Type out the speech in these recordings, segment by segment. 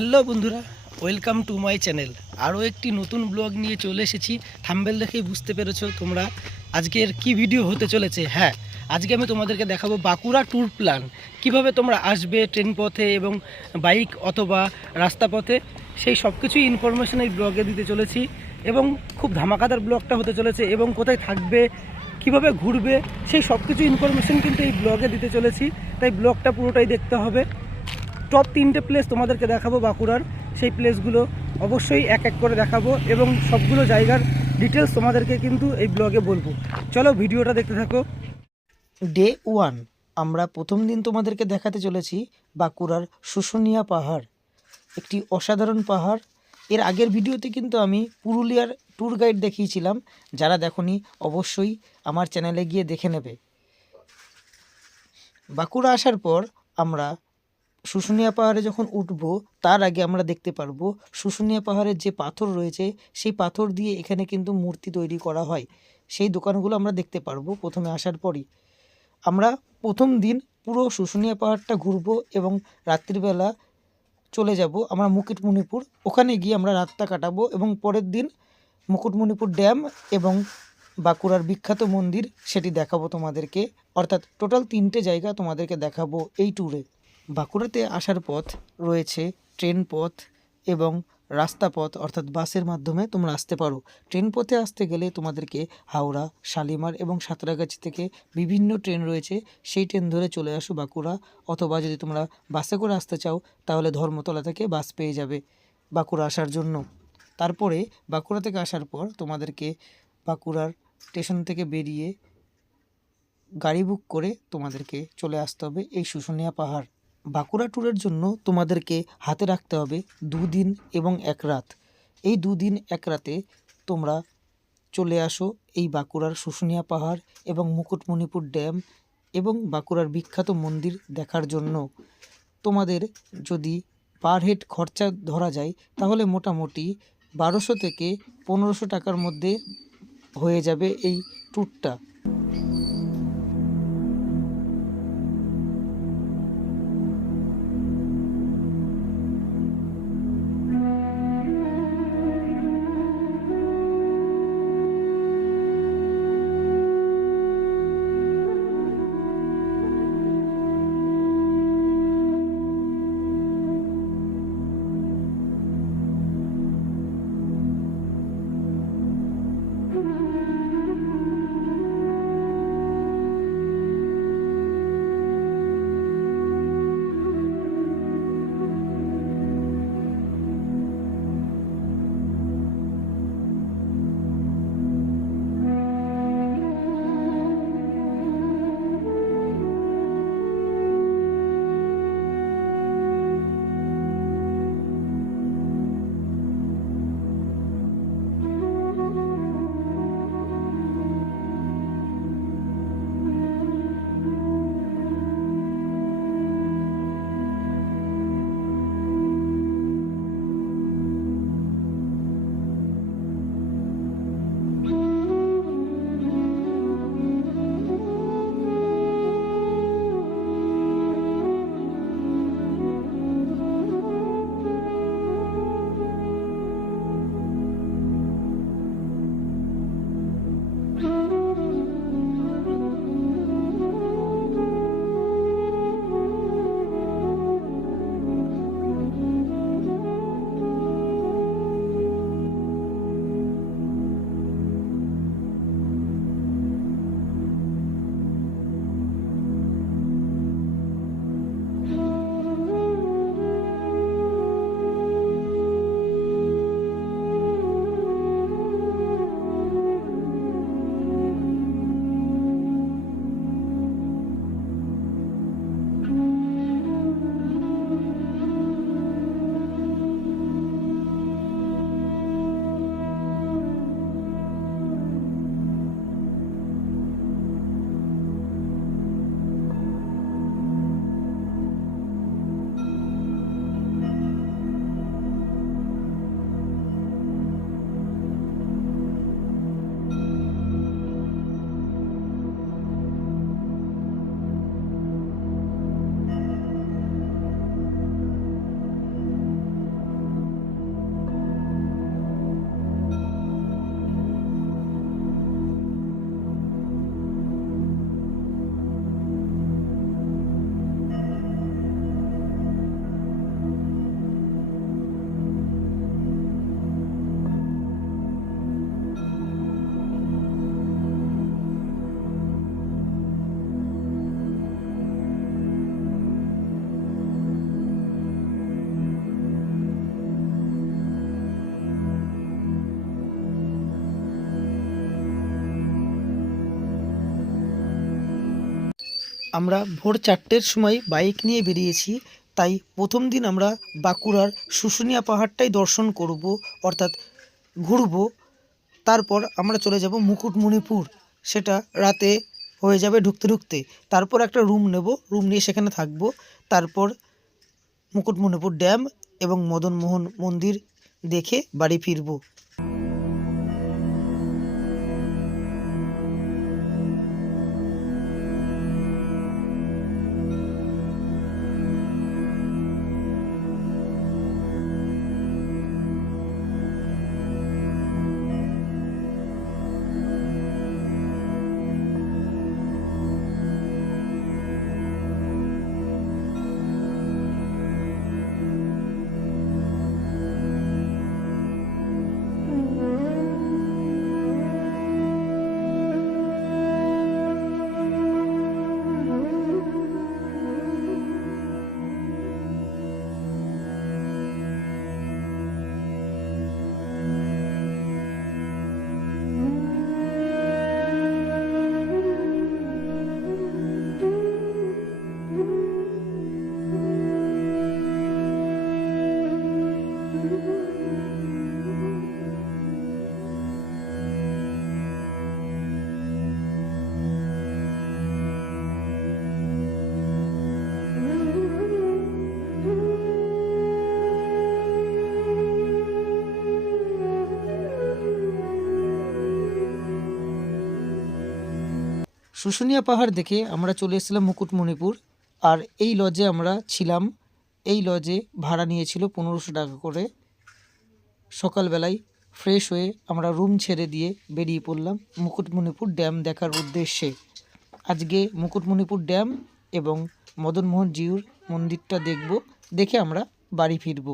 Hello বন্ধুরা, welcome to my channel. আরও একটি নতুন ব্লগ নিয়ে চলে এসেছি। থাম্বনেল দেখেই বুঝতে পেরেছো তোমরা আজকের কি ভিডিও হতে চলেছে। হ্যাঁ, আজকে আমি তোমাদেরকে দেখাবো বাঁকুড়া ট্যুর প্ল্যান। কিভাবে তোমরা আসবে ট্রেন পথে এবং বাইক অথবা রাস্তা পথে, সেই সব কিছুই ইনফরমেশন এই ব্লগে দিতে চলেছি। এবং খুব ধামাকাদার ব্লগটা হতে চলেছে এবং কোথায় থাকবে, কিভাবে ঘুরবে, সেই সব কিছু ইনফরমেশন কিন্তু এই ব্লগে দিতে চলেছি। তাই ব্লগটা পুরোটাই দেখতে হবে। টপ 3টে প্লেস তোমাদেরকে দেখাবো বাঁকুড়ার। সেই প্লেসগুলো অবশ্যই এক এক করে দেখাবো এবং সবগুলো জায়গার ডিটেলস তোমাদেরকে কিন্তু এই ব্লগে বলবো। চলো ভিডিওটা দেখতে থাকো। ডে 1 আমরা প্রথম দিন তোমাদেরকে দেখাতে চলেছি বাঁকুড়ার শুশুনিয়া পাহাড়, একটি অসাধারণ পাহাড়। এর আগের ভিডিওতে কিন্তু আমি পুরুলিয়ার ট্যুর গাইড দেখিয়েছিলাম। যারা দেখোনি অবশ্যই আমার চ্যানেলে গিয়ে দেখে নেবে। বাঁকুড়া আসার পর আমরা শুশুনিয়া পাহাড়ে যখন উঠব, তার আগে আমরা দেখতে পারবো শুশুনিয়া পাহাড়ের যে পাথর রয়েছে, সেই পাথর দিয়ে এখানে কিন্তু মূর্তি তৈরি করা হয়। সেই দোকানগুলো আমরা দেখতে পারবো প্রথমে আসার পরই। আমরা প্রথম দিন পুরো শুশুনিয়া পাহাড়টা ঘুরবো এবং রাত্রিবেলা চলে যাব আমরা মুকুটমণিপুর। ওখানে গিয়ে আমরা রাতটা কাটাবো এবং পরের দিন মুকুটমণিপুর ড্যাম এবং বাঁকুড়ার বিখ্যাত মন্দির সেটি দেখাবো তোমাদেরকে। অর্থাৎ টোটাল 3টে জায়গা তোমাদেরকে দেখাবো এই ট্যুরে। বাঁকুড়াতে আসার পথ রয়েছে ট্রেন পথ এবং রাস্তা পথ, অর্থাৎ বাসের মাধ্যমে তোমরা আসতে পারো। ট্রেন পথে আসতে গেলে তোমাদেরকে হাওড়া, শালিমার এবং সাঁতরাগাছি থেকে বিভিন্ন ট্রেন রয়েছে, সেই ট্রেন ধরে চলে আসো বাঁকুড়া। অথবা যদি তোমরা বাসে করে আসতে চাও তাহলে ধর্মতলা থেকে বাস পেয়ে যাবে বাঁকুড়া আসার জন্য। তারপরে বাঁকুড়া থেকে আসার পর তোমাদেরকে বাঁকুড়ার স্টেশন থেকে বেরিয়ে গাড়ি বুক করে তোমাদেরকে চলে আসতে হবে এই শুশুনিয়া পাহাড়। বাঁকুড়া ট্যুরের জন্য তোমাদেরকে হাতে রাখতে হবে 2 দিন এবং 1 রাত। এই 2 দিন 1 রাতে তোমরা চলে আসো এই বাঁকুড়ার শুশুনিয়া পাহাড় এবং মুকুটমণিপুর ড্যাম এবং বাঁকুড়ার বিখ্যাত মন্দির দেখার জন্য। তোমাদের যদি পার হেড খরচা ধরা যায় তাহলে মোটামুটি 1200 থেকে 1500 টাকার মধ্যে হয়ে যাবে এই ট্যুরটা। আমরা ভোর 4টের সময় বাইক নিয়ে বেরিয়েছি, তাই প্রথম দিন আমরা বাঁকুড়ার শুশুনিয়া পাহাড়টাই দর্শন করব, অর্থাৎ ঘুরব। তারপর আমরা চলে যাব মুকুটমণিপুর, সেটা রাতে হয়ে যাবে ঢুকতে ঢুকতে। তারপর একটা রুম নেব, রুম নিয়ে সেখানে থাকব। তারপর মুকুটমণিপুর ড্যাম এবং মদনমোহন মন্দির দেখে বাড়ি ফিরব। শুশুনিয়া পাহাড় দেখে আমরা চলে এসেছিলাম মুকুটমণিপুর। আর এই লজে আমরা ছিলাম। এই লজে ভাড়া নিয়েছিল 1500 টাকা করে। সকালবেলায় ফ্রেশ হয়ে আমরা রুম ছেড়ে দিয়ে বেরিয়ে পড়লাম মুকুটমণিপুর ড্যাম দেখার উদ্দেশ্যে। আজকে মুকুটমণিপুর ড্যাম এবং মদনমোহন জিউর মন্দিরটা দেখব, দেখে আমরা বাড়ি ফিরব।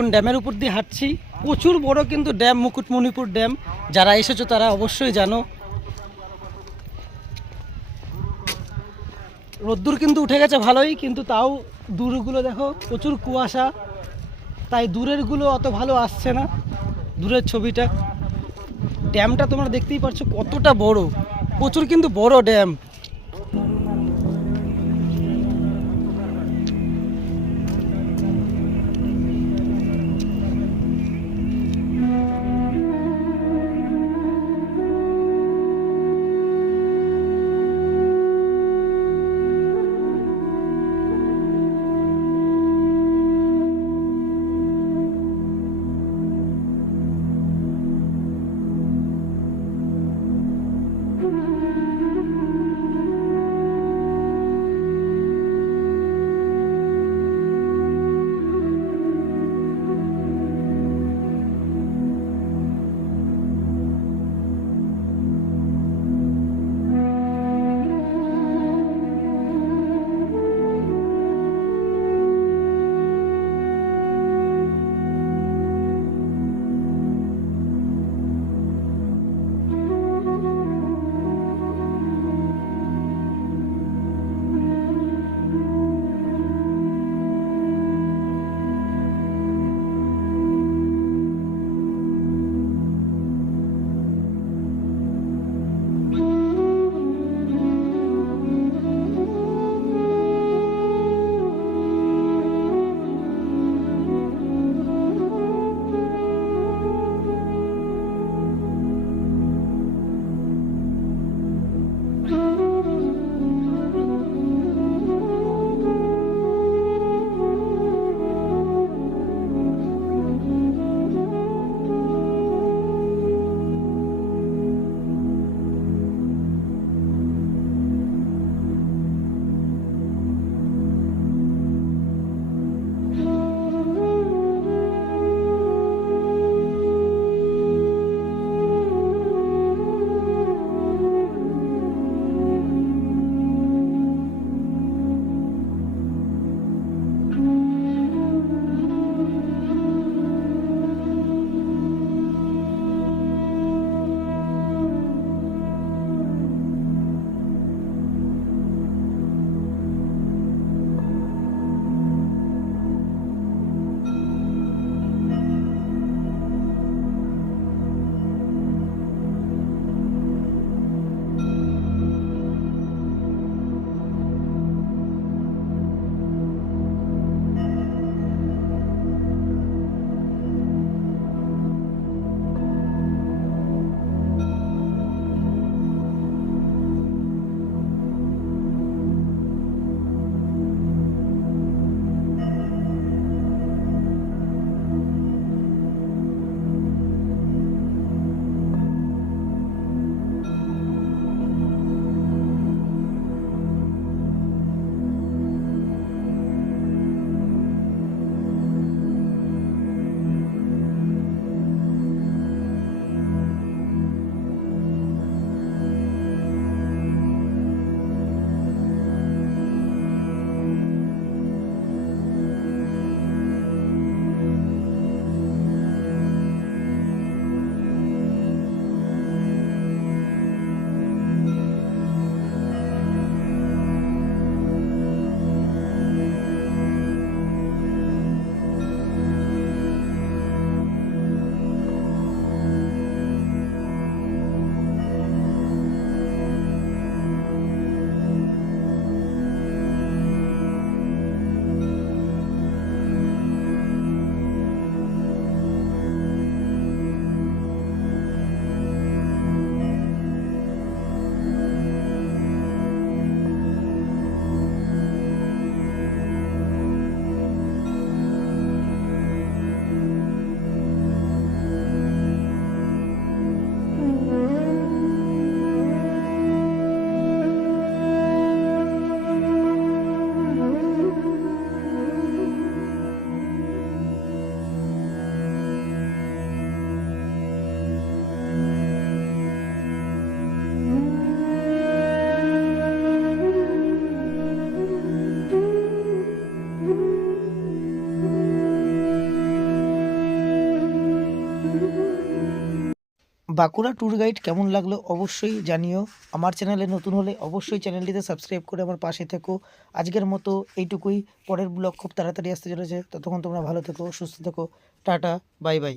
এখন ড্যামের উপর দিয়ে হাঁটছি। প্রচুর বড় কিন্তু ড্যাম, মুকুটমণিপুর ড্যাম। যারা এসেছো তারা অবশ্যই জানো। রোদ্দুর কিন্তু উঠে গেছে ভালোই, কিন্তু তাও দূরগুলো দেখো প্রচুর কুয়াশা, তাই দূরেরগুলো অত ভালো আসছে না, দূরের ছবিটা। ড্যামটা তোমরা দেখতেই পাচ্ছ কতটা বড়, প্রচুর কিন্তু বড় ড্যাম। বাঁকুড়া ট্যুর গাইড কেমন লাগলো অবশ্যই জানিও। আমার চ্যানেলে নতুন হলে অবশ্যই চ্যানেলটিতে সাবস্ক্রাইব করে আমার পাশে থেকো। আজকের মতো এইটুকুই, পরের ব্লগ খুব তাড়াতাড়ি আসতে চলেছে, ততক্ষণ তোমরা ভালো থেকো, সুস্থ থেকো, টাটা, বাই বাই।